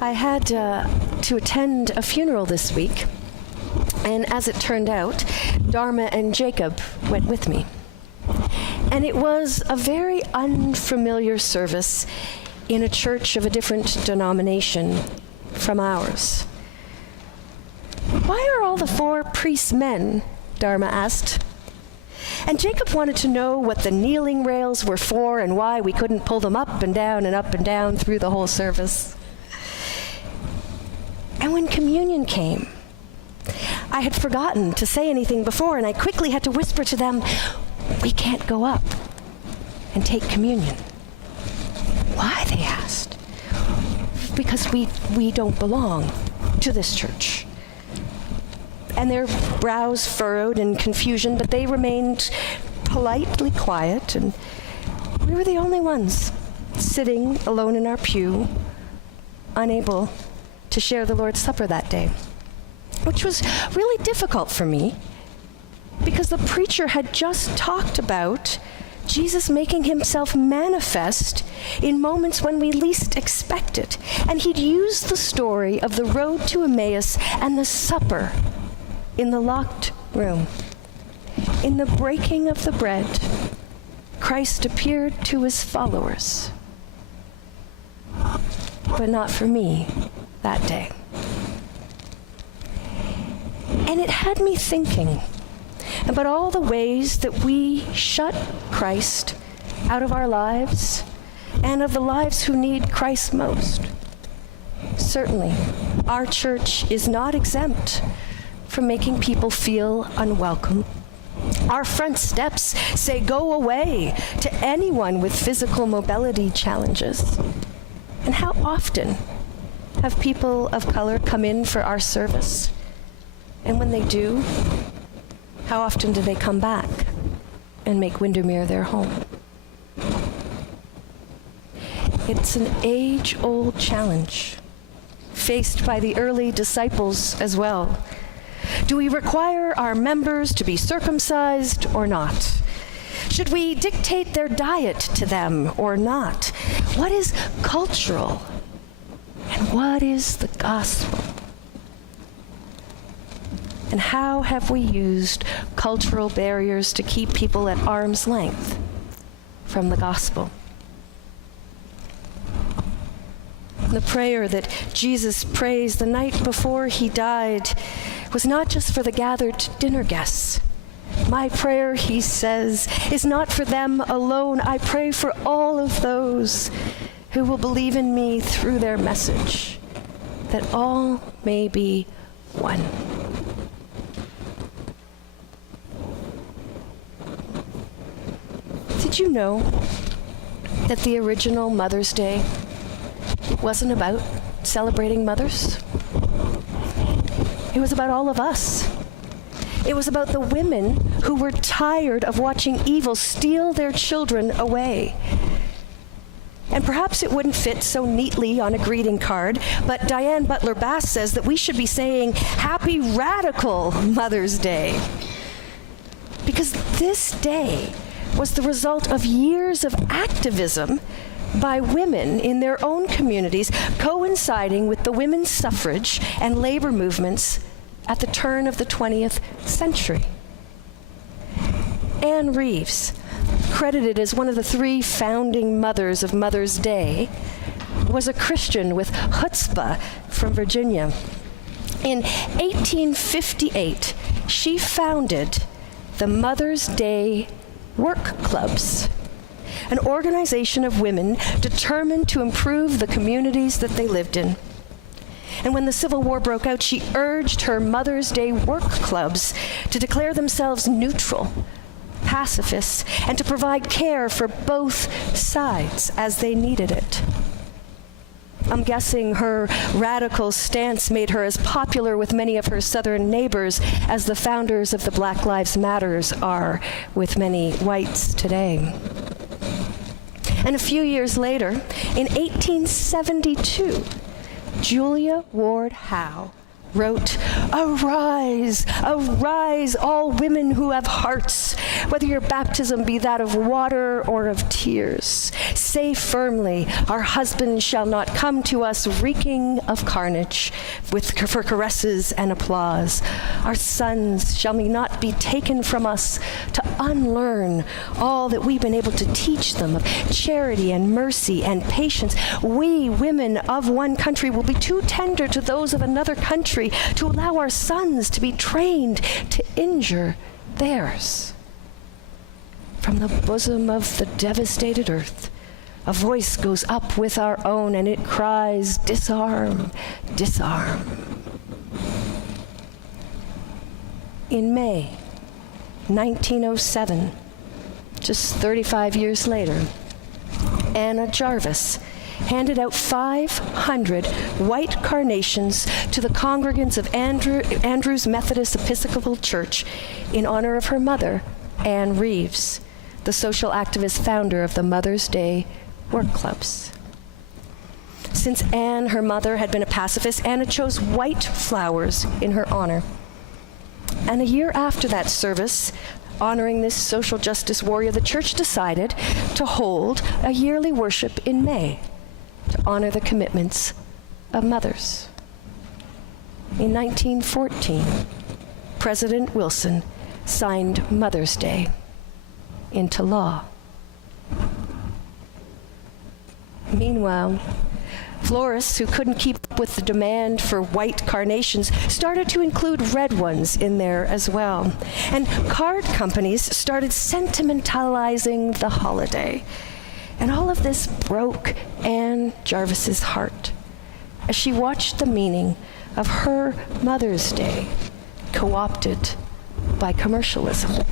I had to attend a funeral this week, and as it turned out, Dharma and Jacob went with me. And it was a very unfamiliar service in a church of a different denomination from ours. "Why are all the 4 priests men?" Dharma asked. And Jacob wanted to know what the kneeling rails were for and why we couldn't pull them up and down through the whole service. And when communion came, I had forgotten to say anything before, and I quickly had to whisper to them, "We can't go up and take communion." "Why?" they asked. "Because we don't belong to this church." And their brows furrowed in confusion, but they remained politely quiet, and we were the only ones sitting alone in our pew, unable to share the Lord's Supper that day, which was really difficult for me because the preacher had just talked about Jesus making himself manifest in moments when we least expect it. And he'd used the story of the road to Emmaus and the supper in the locked room. In the breaking of the bread, Christ appeared to his followers, but not for me that day. And it had me thinking about all the ways that we shut Christ out of our lives and of the lives who need Christ most. Certainly, our church is not exempt from making people feel unwelcome. Our front steps say go away to anyone with physical mobility challenges. And how often have people of color come in for our service? And when they do, how often do they come back and make Windermere their home? It's an age-old challenge faced by the early disciples as well. Do we require our members to be circumcised or not? Should we dictate their diet to them or not? What is cultural and what is the gospel? And how have we used cultural barriers to keep people at arm's length from the gospel? The prayer that Jesus prays the night before he died was not just for the gathered dinner guests. My prayer, he says, is not for them alone. I pray for all of those who will believe in me through their message, that all may be one. Did you know that the original Mother's Day wasn't about celebrating mothers? It was about all of us. It was about the women who were tired of watching evil steal their children away. And perhaps it wouldn't fit so neatly on a greeting card, but Diane Butler Bass says that we should be saying, "Happy Radical Mother's Day." Because this day was the result of years of activism by women in their own communities, coinciding with the women's suffrage and labor movements at the turn of the 20th century. Anne Reeves, credited as one of the 3 founding mothers of Mother's Day, was a Christian with chutzpah from Virginia. In 1858, she founded the Mother's Day Work Clubs, an organization of women determined to improve the communities that they lived in. And when the Civil War broke out, she urged her Mother's Day Work Clubs to declare themselves neutral, pacifists, and to provide care for both sides as they needed it. I'm guessing her radical stance made her as popular with many of her Southern neighbors as the founders of the Black Lives Matters are with many whites today. And a few years later, in 1872, Julia Ward Howe wrote, "Arise, arise, all women who have hearts, whether your baptism be that of water or of tears. Say firmly, our husbands shall not come to us reeking of carnage for caresses and applause. Our sons shall not be taken from us to unlearn all that we've been able to teach them of charity and mercy and patience. We, women of one country, will be too tender to those of another country to allow our sons to be trained to injure theirs." From the bosom of the devastated earth, a voice goes up with our own, and it cries, "Disarm, disarm." In May 1907, just 35 years later, Anna Jarvis handed out 500 white carnations to the congregants of Andrews Methodist Episcopal Church in honor of her mother, Anne Reeves, the social activist founder of the Mother's Day work clubs. Since Anne, her mother, had been a pacifist, Anna chose white flowers in her honor. And a year after that service, honoring this social justice warrior, the church decided to hold a yearly worship in May to honor the commitments of mothers. In 1914, President Wilson signed Mother's Day into law. Meanwhile, florists who couldn't keep up with the demand for white carnations started to include red ones in there as well. And card companies started sentimentalizing the holiday. And all of this broke Anne Jarvis's heart as she watched the meaning of her Mother's Day co-opted by commercialism.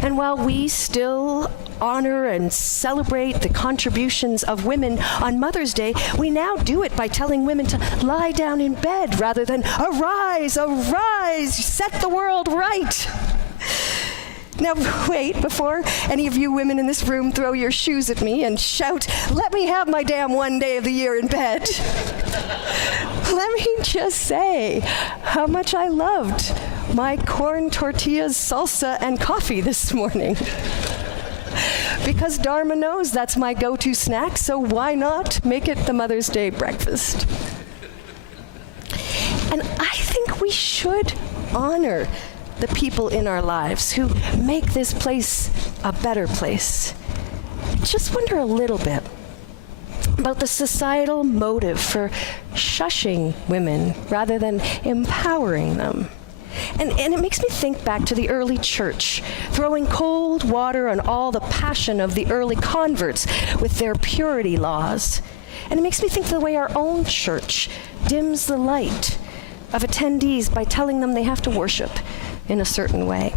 And while we still honor and celebrate the contributions of women on Mother's Day, we now do it by telling women to lie down in bed rather than arise, arise, set the world right. Now wait, before any of you women in this room throw your shoes at me and shout, "Let me have my damn one day of the year in bed." Let me just say how much I loved my corn tortillas, salsa, and coffee this morning. Because Dharma knows that's my go-to snack, so why not make it the Mother's Day breakfast? And I think we should honor the people in our lives who make this place a better place. I just wonder a little bit about the societal motive for shushing women rather than empowering them. And it makes me think back to the early church, throwing cold water on all the passion of the early converts with their purity laws. And it makes me think of the way our own church dims the light of attendees by telling them they have to worship in a certain way.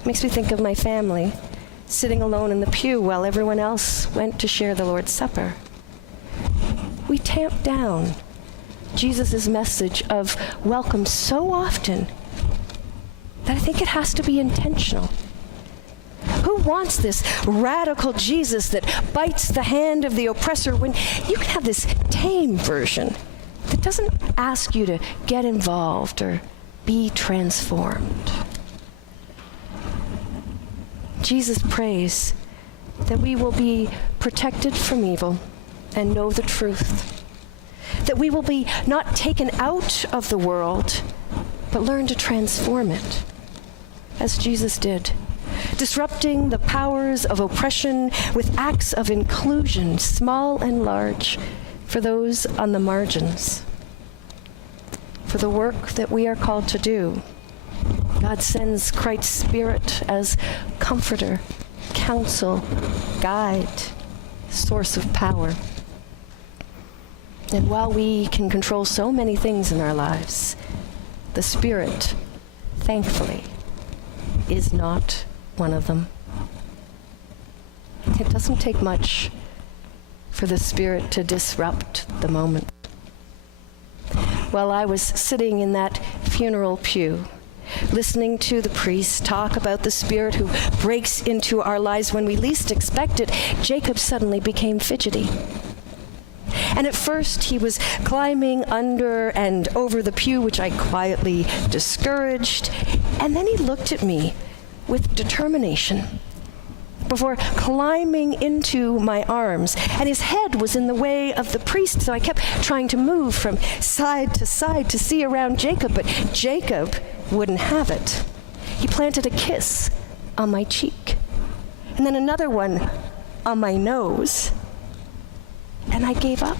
It makes me think of my family sitting alone in the pew while everyone else went to share the Lord's Supper. We tamp down Jesus' message of welcome so often that I think it has to be intentional. Who wants this radical Jesus that bites the hand of the oppressor when you can have this tame version that doesn't ask you to get involved or be transformed? Jesus prays that we will be protected from evil and know the truth, that we will be not taken out of the world, but learn to transform it, as Jesus did, disrupting the powers of oppression with acts of inclusion, small and large, for those on the margins. For the work that we are called to do, God sends Christ's Spirit as comforter, counsel, guide, source of power. And while we can control so many things in our lives, the Spirit, thankfully, is not one of them. It doesn't take much for the Spirit to disrupt the moment. While I was sitting in that funeral pew, listening to the priest talk about the Spirit who breaks into our lives when we least expect it, Jacob suddenly became fidgety. And at first he was climbing under and over the pew, which I quietly discouraged. And then he looked at me with determination before climbing into my arms. And his head was in the way of the priest, so I kept trying to move from side to see around Jacob, but Jacob wouldn't have it. He planted a kiss on my cheek, and then another one on my nose. And I gave up.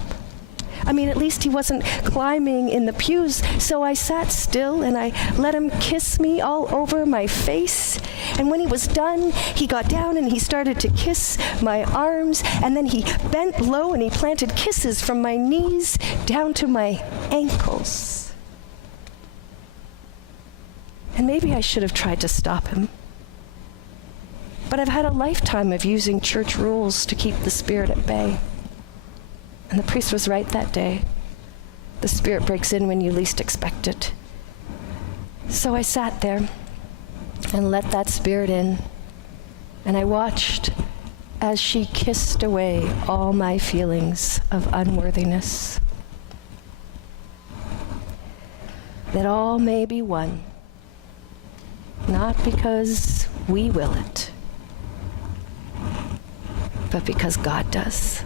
I mean, at least he wasn't climbing in the pews, so I sat still and I let him kiss me all over my face. And when he was done, he got down and he started to kiss my arms, and then he bent low and he planted kisses from my knees down to my ankles. And maybe I should have tried to stop him. But I've had a lifetime of using church rules to keep the spirit at bay. And the priest was right that day. The spirit breaks in when you least expect it. So I sat there and let that spirit in, and I watched as she kissed away all my feelings of unworthiness. That all may be one, not because we will it, but because God does.